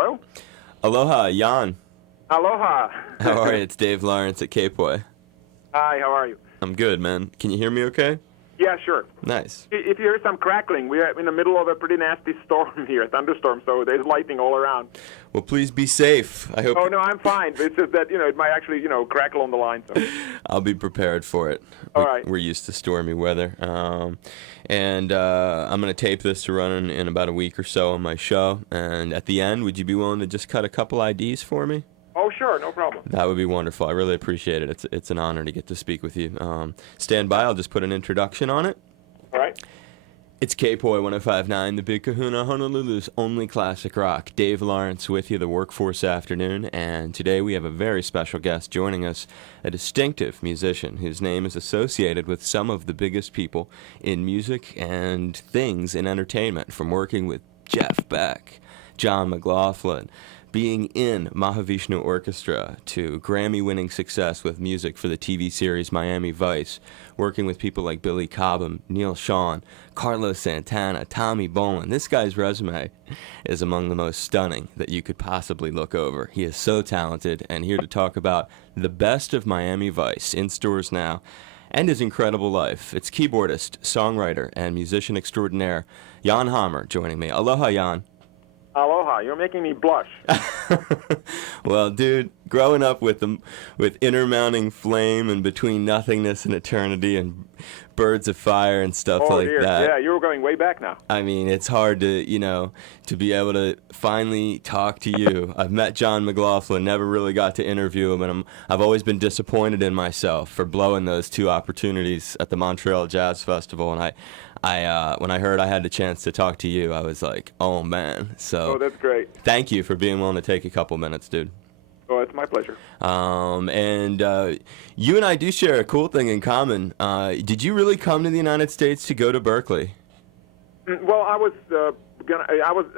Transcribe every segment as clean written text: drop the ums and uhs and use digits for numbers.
Hello? Aloha, Jan. Aloha. How are you? It's Dave Lawrence at Capeway. Hi, how are you? I'm good, man. Can you hear me okay? Yeah, sure. Nice. If you hear some crackling, we are in the middle of a pretty nasty storm here, a thunderstorm, so there's lightning all around. Well, please be safe. I hope. Oh, no, I'm fine. It's just that, it might actually, crackle on the line. So. I'll be prepared for it. All right. We're used to stormy weather. And I'm going to tape this to run in about a week or so on my show. And at the end, would you be willing to just cut a couple IDs for me? Oh, sure, no problem. That would be wonderful. I really appreciate it. It's an honor to get to speak with you. Stand by. I'll just put an introduction on it. All right. It's K-Poi 1059, the Big Kahuna, Honolulu's only classic rock. Dave Lawrence with you, the Workforce Afternoon, and today we have a very special guest joining us, a distinctive musician whose name is associated with some of the biggest people in music and things in entertainment, from working with Jeff Beck, John McLaughlin, being in Mahavishnu Orchestra, to Grammy-winning success with music for the TV series Miami Vice, working with people like Billy Cobham, Neil Schon, Carlos Santana, Tommy Bolin. This guy's resume is among the most stunning that you could possibly look over. He is so talented, and here to talk about the best of Miami Vice, in stores now, and his incredible life. It's keyboardist, songwriter, and musician extraordinaire, Jan Hammer, joining me. Aloha, Jan. Aloha, you're making me blush. Well, dude, growing up with Inner Mounting Flame and Between Nothingness and Eternity and Birds of Fire and stuff Oh, like dear. that. Yeah, you were going way back now. I mean, it's hard to be able to finally talk to you. I've met John McLaughlin, never really got to interview him, and I've always been disappointed in myself for blowing those two opportunities at the Montreal Jazz Festival. And when I heard I had the chance to talk to you, I was like, oh man. So Oh, that's great. thank you for being willing to take a couple minutes, dude. Oh, it's my pleasure. And you and I do share a cool thing in common. Did you really come to the United States to go to Berkeley? Well, I was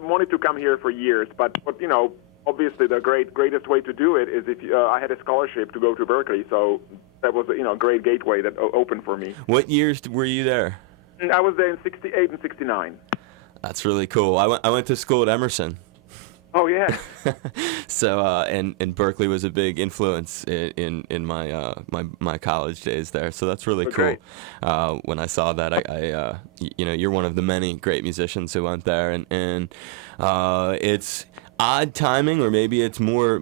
wanted to come here for years, but obviously the greatest way to do it is if I had a scholarship to go to Berkeley, so that was a great gateway that opened for me. What years were you there? I was there in '68 and '69. That's really cool. I went to school at Emerson. Oh yeah. So and Berkeley was a big influence in my college days there. So that's really cool. When I saw that, you're one of the many great musicians who went there, and it's odd timing, or maybe it's more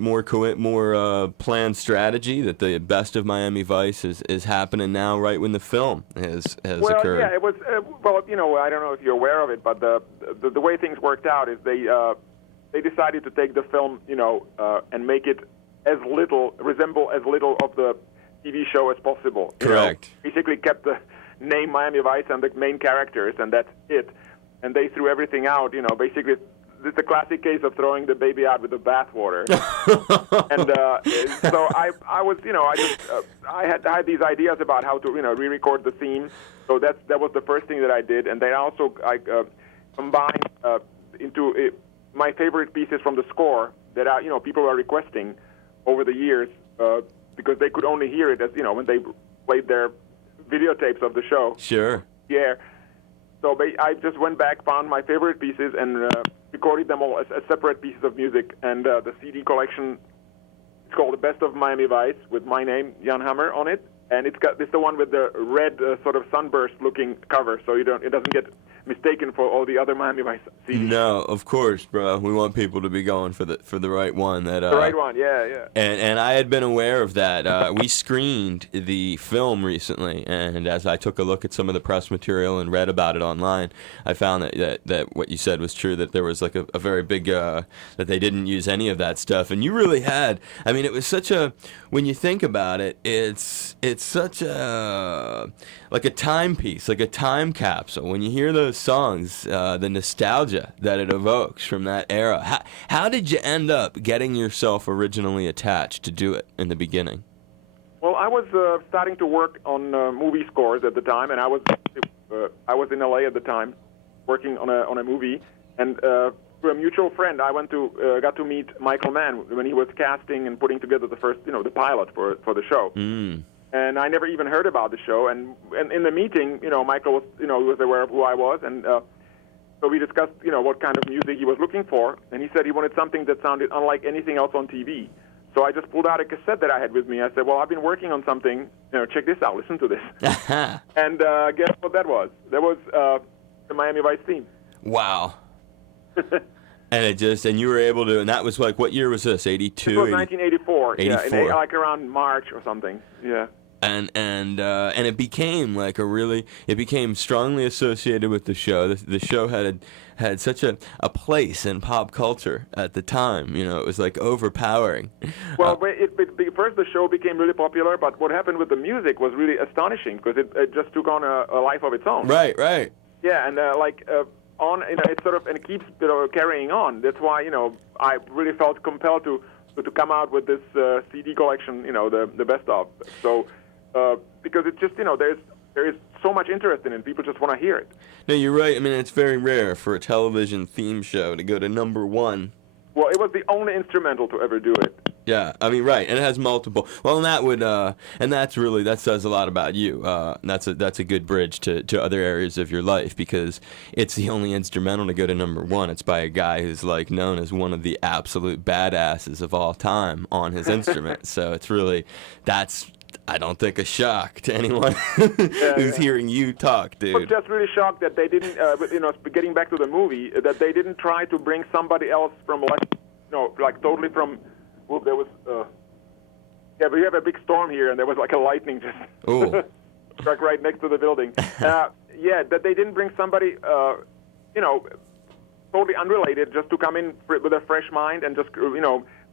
planned strategy that the best of Miami Vice is happening now, right when the film has occurred. Well, yeah, it was. I don't know if you're aware of it, but the way things worked out is they decided to take the film, and make it resemble as little of the TV show as possible. Correct. Basically kept the name Miami Vice and the main characters, and that's it. And they threw everything out, basically. It's a classic case of throwing the baby out with the bathwater. And so I was, I had these ideas about how to, re-record the theme. So that was the first thing that I did. And then also I combined into my favorite pieces from the score that people were requesting over the years because they could only hear it as when they played their videotapes of the show. Sure. Yeah. So I just went back, found my favorite pieces, and recorded them all as separate pieces of music. And the CD collection, it's called The Best of Miami Vice, with my name, Jan Hammer, on it. And it's the one with the red sort of sunburst-looking cover, so it doesn't get mistaken for all the other Miami Vice CDs. No, of course, bro. We want people to be going for the right one. The right one, yeah. And I had been aware of that. We screened the film recently, and as I took a look at some of the press material and read about it online, I found that what you said was true, that there was like a very big, that they didn't use any of that stuff. And you really had, I mean, it was such a, when you think about it, it's such a, like a timepiece, like a time capsule. When you hear those songs, the nostalgia that it evokes from that era. How did you end up getting yourself originally attached to do it in the beginning? Well, I was starting to work on movie scores at the time, and I was in LA at the time, working on a movie, and through a mutual friend, I got to meet Michael Mann when he was casting and putting together the first, the pilot for the show. Mm. And I never even heard about the show. And in the meeting, Michael was, was aware of who I was, and So we discussed, what kind of music he was looking for, and he said he wanted something that sounded unlike anything else on TV. So I just pulled out a cassette that I had with me. I said, well, I've been working on something. Check this out. Listen to this. And guess what that was? That was the Miami Vice theme. Wow. And you were able to, and that was like, what year was this? 82? This was 1984. 84. Yeah, like around March or something. Yeah. And it became like it became strongly associated with the show. The show had such a place in pop culture at the time. It was like overpowering. Well, first the show became really popular, but what happened with the music was really astonishing because it just took on a life of its own. Right. Yeah, and it sort of, and it keeps carrying on. That's why I really felt compelled to come out with this CD collection. The best of. So. Because it's just, there is so much interest in it. People just want to hear it. No, you're right. I mean, it's very rare for a television theme show to go to number one. Well, it was the only instrumental to ever do it. Yeah, I mean, right, and it has multiple. Well, and that says a lot about you. That's a good bridge to other areas of your life because it's the only instrumental to go to number one. It's by a guy who's like known as one of the absolute badasses of all time on his instrument. So it's really I don't think a shock to anyone who's hearing you talk, dude. I was just really shocked that they didn't, getting back to the movie, that they didn't try to bring somebody else from, totally from, well, there was, we have a big storm here, and there was like a lightning just struck right next to the building. That they didn't bring somebody, totally unrelated, just to come in with a fresh mind and just,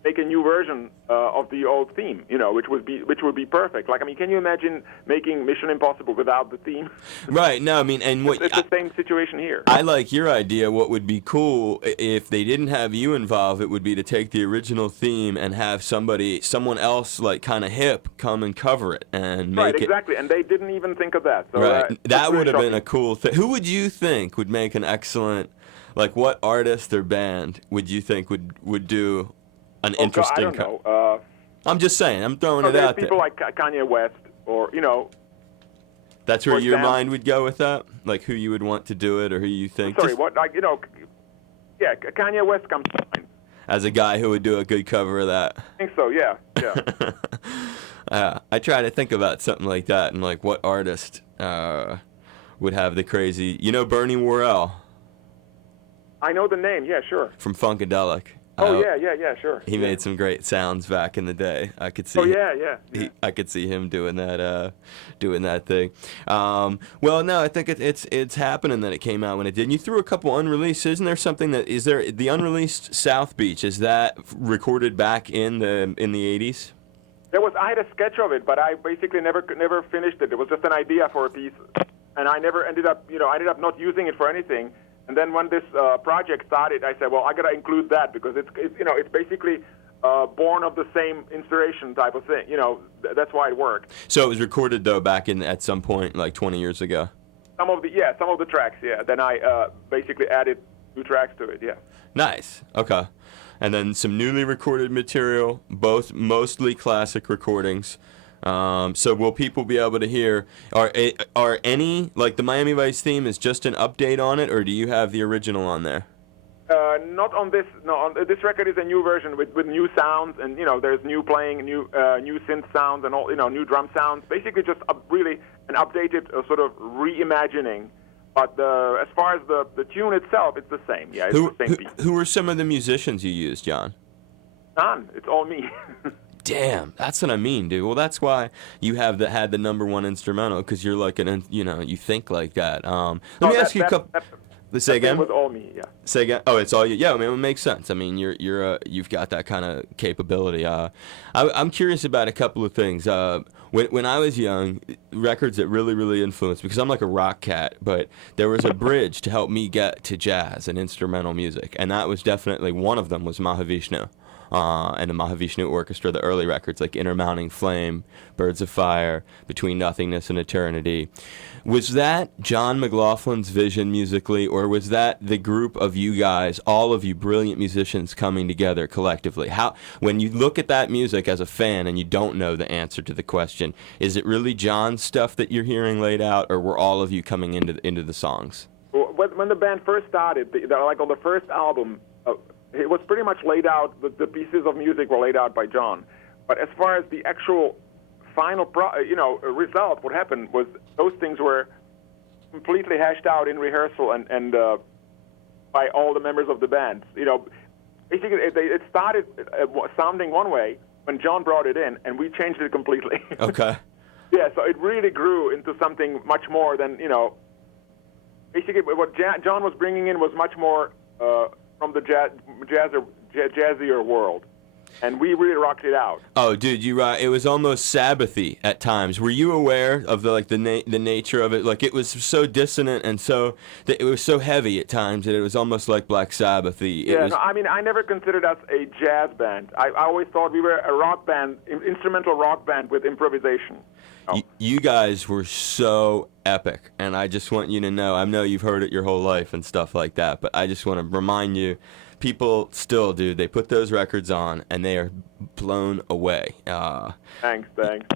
make a new version of the old theme, which would be perfect. Like, I mean, can you imagine making Mission Impossible without the theme? Right. No, I mean, and it's the same situation here. I like your idea. What would be cool if they didn't have you involved? It would be to take the original theme and have someone else, like kind of hip, come and cover it and make it. Right. Exactly. And they didn't even think of that. So, right. That would have been a cool thing. Who would you think would make an excellent? Like, what artist or band would you think would do an interesting? I don't know. I'm just saying. I'm throwing it out there. People like Kanye West, or That's where your mind would go with that, like who you would want to do it, or who you think. Sorry, what? Yeah, Kanye West comes to mind. As a guy who would do a good cover of that. I think so. Yeah. I try to think about something like that, and like what artist would have the crazy. Bernie Worrell. I know the name. Yeah, sure. From Funkadelic. Oh yeah, sure. He made some great sounds back in the day. I could see. Oh yeah. I could see him doing that thing. Well, no, I think it's happening that it came out when it did. And you threw a couple unreleased. Isn't there something is there the unreleased South Beach? Is that recorded back in the 80s? I had a sketch of it, but I basically never finished it. It was just an idea for a piece, and I never ended up not using it for anything. And then when this project started, I said, well, I got to include that because it's basically born of the same inspiration type of thing. That's why it worked. So it was recorded though back at some point like 20 years ago. Some of the tracks, yeah. Then I basically added 2 tracks to it, yeah. Nice. Okay. And then some newly recorded material, both mostly classic recordings. So will people be able to hear? Are any, like the Miami Vice theme is just an update on it, or do you have the original on there? Not on this. No, this record is a new version with new sounds, and there's new playing, new synth sounds, and all new drum sounds. Basically, just really an updated sort of reimagining. But as far as the tune itself, it's the same. Yeah, it's the same piece. Who are some of the musicians you used, John? None. It's all me. Damn, that's what I mean, dude. Well, that's why you had the number one instrumental, because you're like you think like that. Let me ask you a couple. Say again. With all me, yeah. Say again. Oh, it's all you. Yeah, I mean, it makes sense. I mean, you've got that kind of capability. I'm curious about a couple of things. When I was young, records that really influenced, because I'm like a rock cat, but there was a bridge to help me get to jazz and instrumental music, and that was definitely one of them was Mahavishnu. And the Mahavishnu Orchestra, the early records like Intermounting Flame, Birds of Fire, Between Nothingness and Eternity. Was that John McLaughlin's vision musically, or was that the group of you guys, all of you brilliant musicians coming together collectively? When you look at that music as a fan and you don't know the answer to the question, is it really John's stuff that you're hearing laid out, or were all of you coming into the songs? Well, when the band first started, like on the first album, it was pretty much laid out. The pieces of music were laid out by John. But as far as the actual final, result, what happened was those things were completely hashed out in rehearsal and by all the members of the band. Basically, it started sounding one way when John brought it in, and we changed it completely. Okay. Yeah, so it really grew into something much more than, basically what John was bringing in was much more from the jazzier world. And we really rocked it out. Oh, dude, it was almost Sabbathy at times. Were you aware of the nature of it? Like, it was so dissonant and it was so heavy at times that it was almost like Black Sabbathy. I never considered us a jazz band. I always thought we were a rock band, instrumental rock band with improvisation. You guys were so epic, and I just want you to know, I know you've heard it your whole life and stuff like that, but I just want to remind you, people still, dude, they put those records on, and they are blown away. Thanks.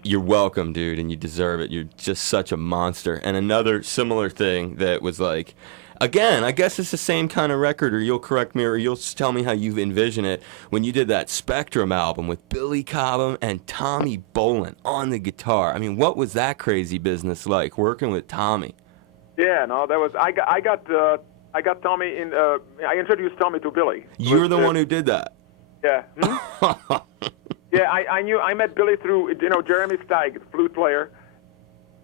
You're welcome, dude, and you deserve it. You're just such a monster. And another similar thing that was like, again, I guess it's the same kind of record, or you'll correct me, or you'll tell me how you envision it, when you did that Spectrum album with Billy Cobham and Tommy Bolin on the guitar. I mean, what was that crazy business like, working with Tommy? Yeah, no, that was, I got Tommy in, I introduced Tommy to Billy. You were the one who did that? Yeah. Yeah, I met Billy through, Jeremy Steig, flute player,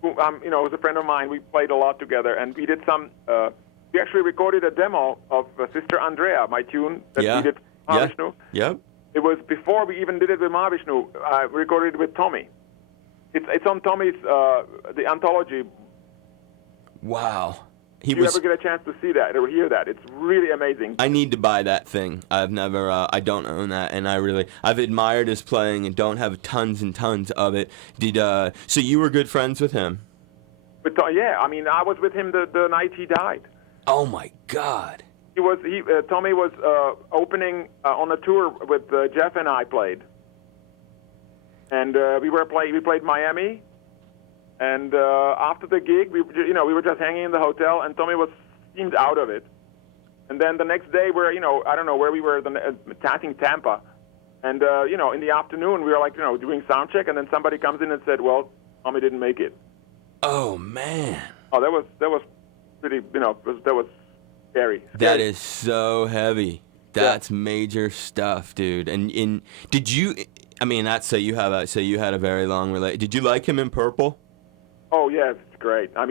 who, was a friend of mine. We played a lot together, and we did some, we actually recorded a demo of Sister Andrea, my tune that we did Mahavishnu. Yep. It was before we even did it with Mahavishnu. I recorded it with Tommy. It's on Tommy's, the anthology. Wow. If you ever get a chance to see that or hear that, it's really amazing. I need to buy that thing. I don't own that, and I've admired his playing and don't have tons and tons of it. So you were good friends with him? Yeah, I was with him the night he died. Oh my God! Tommy was opening on a tour with Jeff and I played, and we played Miami, and after the gig we were just hanging in the hotel, and Tommy seemed out of it, and then the next day I don't know where we were, I think Tampa, and in the afternoon we were doing sound check, and then somebody comes in and said, well, Tommy didn't make it. Oh man! Oh, that was pretty, that was scary. That is so heavy. That's major stuff, dude. And did you? Say you had a very long relation. Did you like him in Purple? Oh yeah, it's great. I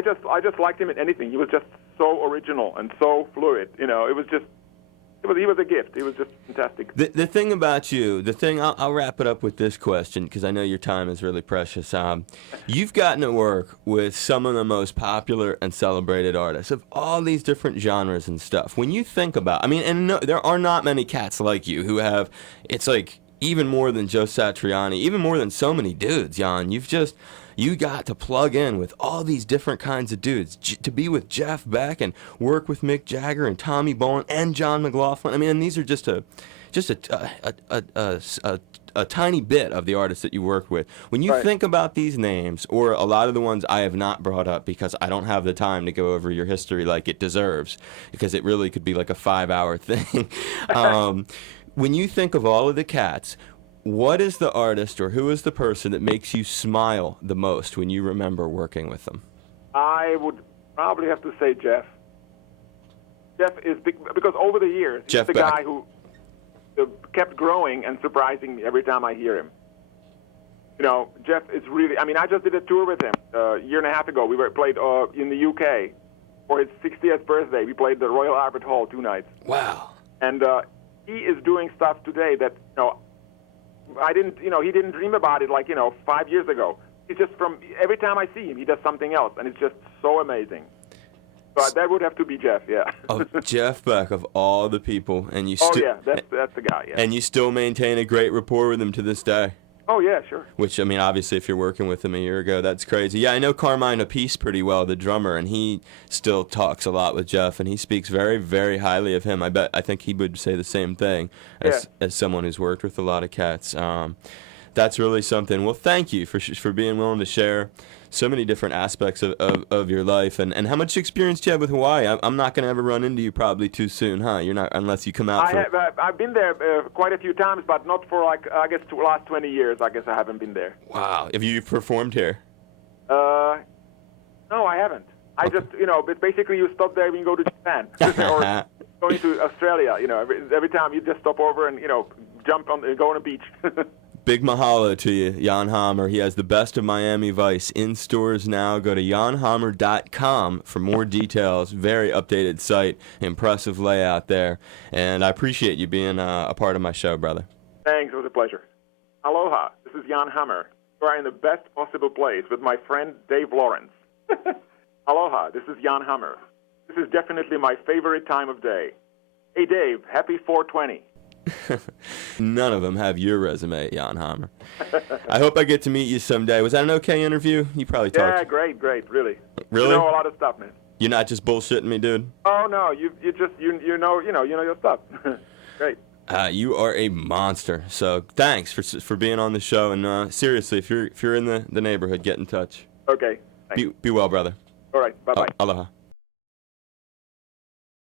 just liked him in anything. He was just so original and so fluid. He was a gift. He was just fantastic. The thing about you, I'll wrap it up with this question because I know your time is really precious. You've gotten to work with some of the most popular and celebrated artists of all these different genres and stuff. When you think about, there are not many cats like you who have, it's like even more than Joe Satriani, even more than so many dudes, Jan. You got to plug in with all these different kinds of dudes, to be with Jeff Beck and work with Mick Jagger and Tommy Bolin and John McLaughlin. And these are just a tiny bit of the artists that you worked with. When you think about these names, or a lot of the ones I have not brought up because I don't have the time to go over your history like it deserves, because it really could be like a 5-hour thing. When you think of all of the cats, what is the artist or who is the person that makes you smile the most when you remember working with them? I would probably have to say Jeff. Jeff is big, because over the years, he's the guy who kept growing and surprising me every time I hear him. Jeff is really, I just did a tour with him a year and a half ago. We played in the UK for his 60th birthday. We played the Royal Albert Hall 2 nights. Wow. And he is doing stuff today that, he didn't dream about it 5 years ago. He's just every time I see him, he does something else, and it's just so amazing. So that would have to be Jeff, yeah. Jeff Beck, of all the people, and you that's the guy, yeah. And you still maintain a great rapport with him to this day. Oh, yeah, sure. Which, obviously, if you're working with him a year ago, that's crazy. Yeah, I know Carmine Appice pretty well, the drummer, and he still talks a lot with Jeff, and he speaks very, very highly of him. I think he would say the same thing as someone who's worked with a lot of cats. That's really something. Well, thank you for being willing to share so many different aspects of your life. And how much experience do you have with Hawaii? I'm not going to ever run into you probably too soon, huh? You're not, unless you come out I've been there quite a few times, but not for, like, I guess, the last 20 years. I guess I haven't been there. Wow. Have you performed here? No, I haven't. I just, but basically you stop there and you go to Japan. Or going to Australia, every time you just stop over and, jump on, go on a beach. Big mahalo to you, Jan Hammer. He has the best of Miami Vice in stores now. Go to janhammer.com for more details. Very updated site. Impressive layout there. And I appreciate you being a part of my show, brother. Thanks. It was a pleasure. Aloha. This is Jan Hammer. You are in the best possible place with my friend Dave Lawrence. Aloha. This is Jan Hammer. This is definitely my favorite time of day. Hey, Dave. Happy 420. None of them have your resume, Jan Hammer. I hope I get to meet you someday. Was that an okay interview? You probably talked. Yeah, great, really. Really? You know a lot of stuff, man. You're not just bullshitting me, dude? Oh no, you know your stuff. Great. You are a monster. So thanks for being on the show. And seriously, if you're in the neighborhood, get in touch. Okay. Thanks. Be well, brother. All right. Bye bye. Aloha.